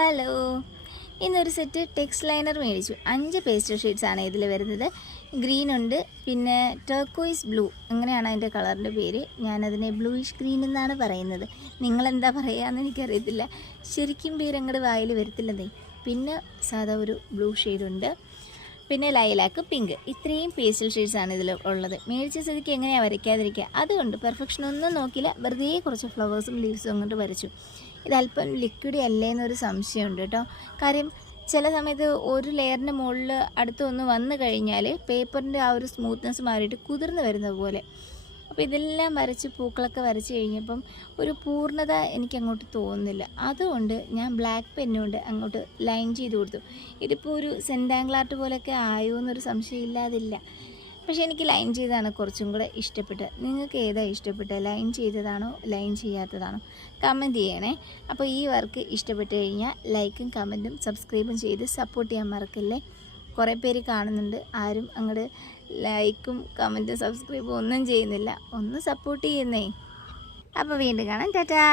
Hello, ഇന്നൊരു set text liner മേടിച്ചു. 5 pastel ഷെയ്ഡ്സാണ് ഇതിൽ വരുന്നത്. ഗ്രീൻ ഉണ്ട്, പിന്നെ ടർക്കോയിസ് ബ്ലൂ, അങ്ങനെയാണ് അതിൻ്റെ കളറിൻ്റെ പേര്. ഞാനതിനെ ബ്ലൂയിഷ് ഗ്രീൻ എന്നാണ് പറയുന്നത്. നിങ്ങളെന്താ പറയുകയെന്ന് എനിക്കറിയത്തില്ല. ശരിക്കും പേരങ്ങോട്ട് വായിൽ വരത്തില്ലെന്നേ. പിന്നെ സാധാ ഒരു ബ്ലൂ ഷെയ്ഡുണ്ട്, പിന്നെ ലൈലാക്ക്, പിങ്ക്. ഇത്രയും പേസ്റ്റൽ ഷെയ്ഡ്സാണ് ഇതിൽ ഉള്ളത്. മേടിച്ച സ്ഥിതിക്ക് എങ്ങനെയാണ് വരയ്ക്കാതിരിക്കുക? അതുകൊണ്ട് പെർഫെക്ഷൻ ഒന്നും നോക്കില്ല, വെറുതെ കുറച്ച് ഫ്ലവേഴ്സും ലീവ്സും അങ്ങോട്ട് വരച്ചു. ഇതല്പം ലിക്വിഡ് അല്ലേ എന്നൊരു സംശയമുണ്ട് കേട്ടോ. കാര്യം ചില സമയത്ത് ഒരു ലെയറിൻ്റെ മുകളിൽ അടുത്തൊന്ന് വന്നു കഴിഞ്ഞാൽ പേപ്പറിൻ്റെ ആ ഒരു സ്മൂത്ത്നെസ് മാറിയിട്ട് കുതിർന്ന് വരുന്നത് പോലെ. അപ്പോൾ ഇതെല്ലാം വരച്ച് പൂക്കളൊക്കെ വരച്ച് കഴിഞ്ഞപ്പം ഒരു പൂർണ്ണത എനിക്കങ്ങോട്ട് തോന്നുന്നില്ല. അതുകൊണ്ട് ഞാൻ ബ്ലാക്ക് പെന്നുകൊണ്ട് അങ്ങോട്ട് ലൈൻ ചെയ്ത് കൊടുത്തു. ഇതിപ്പോൾ ഒരു സെൻറ്റാങ്കിൾ ആർട്ട് പോലെയൊക്കെ ആയോ എന്നൊരു സംശയം ഇല്ലാതില്ല. പക്ഷേ എനിക്ക് ലൈൻ ചെയ്തതാണ് കുറച്ചും കൂടെ ഇഷ്ടപ്പെട്ടത്. നിങ്ങൾക്ക് ഏതാണ് ഇഷ്ടപ്പെട്ടത്? ലൈൻ ചെയ്തതാണോ ലൈൻ ചെയ്യാത്തതാണോ? കമൻറ്റ് ചെയ്യണേ. അപ്പോൾ ഈ വർക്ക് ഇഷ്ടപ്പെട്ട് കഴിഞ്ഞാൽ ലൈക്കും കമൻറ്റും സബ്സ്ക്രൈബും ചെയ്ത് സപ്പോർട്ട് ചെയ്യാൻ മറക്കല്ലേ. കുറേ പേര് കാണുന്നുണ്ട്, ആരും അങ്ങോട്ട് ലൈക്കും കമൻറ്റും സബ്സ്ക്രൈബും ഒന്നും ചെയ്യുന്നില്ല. ഒന്ന് സപ്പോർട്ട് ചെയ്യുന്നേ. അപ്പോൾ വീണ്ടും കാണാം. ടാറ്റാ.